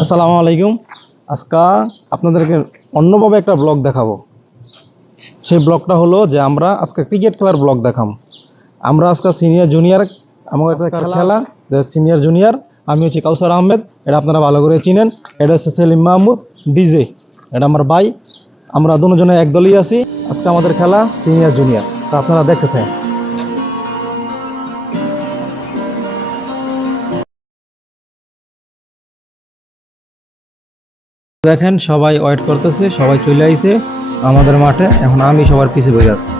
আসসালামু আলাইকুম। আজকে আপনাদেরকে অন্যভাবে একটা ব্লগ দেখাবো। সেই ব্লগটা হলো যে আমরা আজকে ক্রিকেট খেলার ব্লগ দেখাম। আমরা আজকে সিনিয়র জুনিয়র আমাদের খেলা সিনিয়র জুনিয়র। আমি হচ্ছে কাউসার আহমেদ, এটা আপনারা ভালো করে চিনেন। এটা হচ্ছে সেলিম মাহমুদ ডিজে, এটা আমার ভাই। আমরা দুজনে এক দলই আছি। আজকে আমাদের খেলা সিনিয়র জুনিয়র, তা আপনারা দেখতে থাকেন। দেখেন সবাই ওয়েট করতেছে, সবাই চলে আইছে আমাদের মাঠে। এখন আমি সবার পিছে বসে আছি।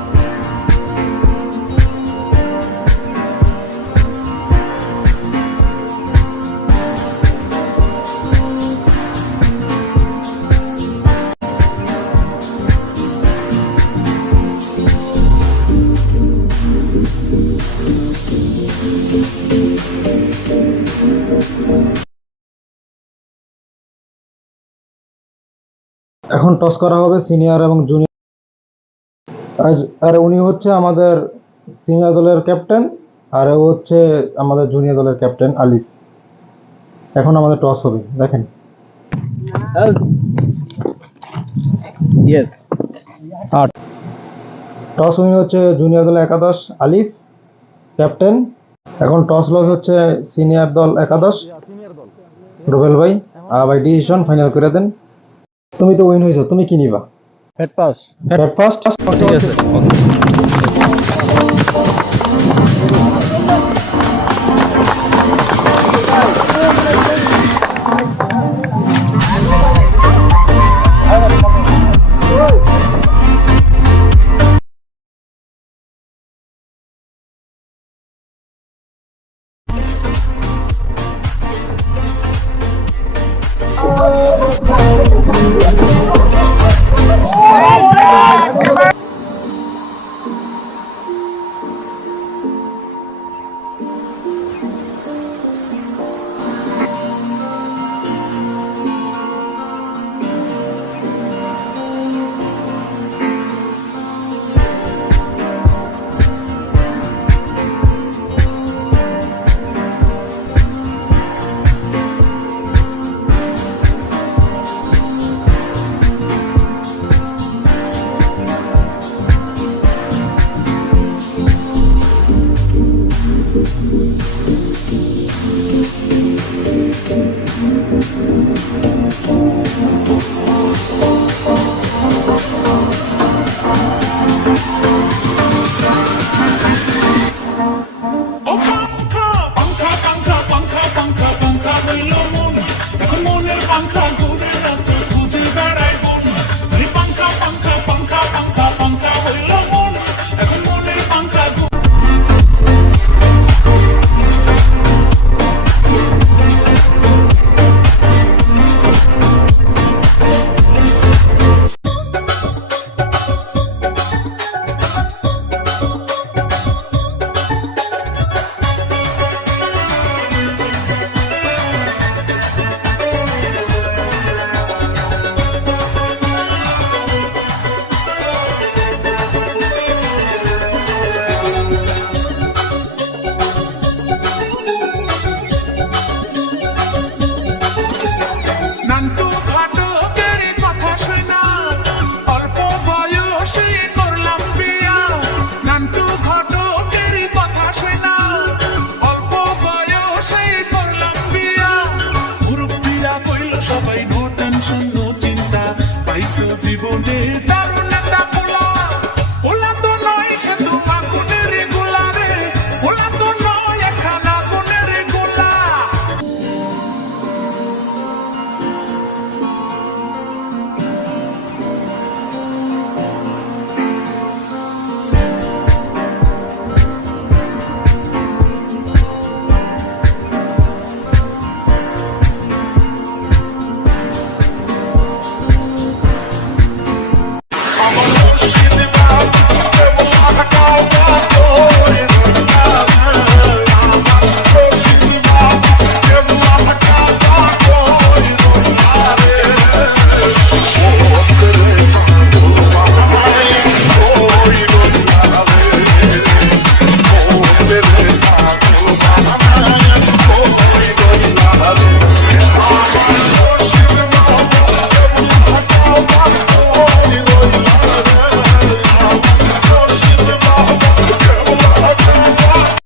এখন টস করা হবে সিনিয়র এবং জুনিয়র। আর উনি হচ্ছে আমাদের সিনিয়র দলের ক্যাপ্টেন, আর ও হচ্ছে আমাদের জুনিয়র দলের ক্যাপ্টেন আলিফ। এখন আমাদের টস হবে, দেখেন। ইয়েস। আর টস উইন হচ্ছে জুনিয়র দলের একাদশ আলিফ, ক্যাপ্টেন। এখন টস লস হচ্ছে সিনিয়র দল একাদশ রুবেল ভাই। ভাই ডিসিশন ফাইনাল করে দেন। তুমি তো উইন হয়েছো, তুমি কি নিবা? Head pass. হেড ফার্স্ট, ঠিক আছে।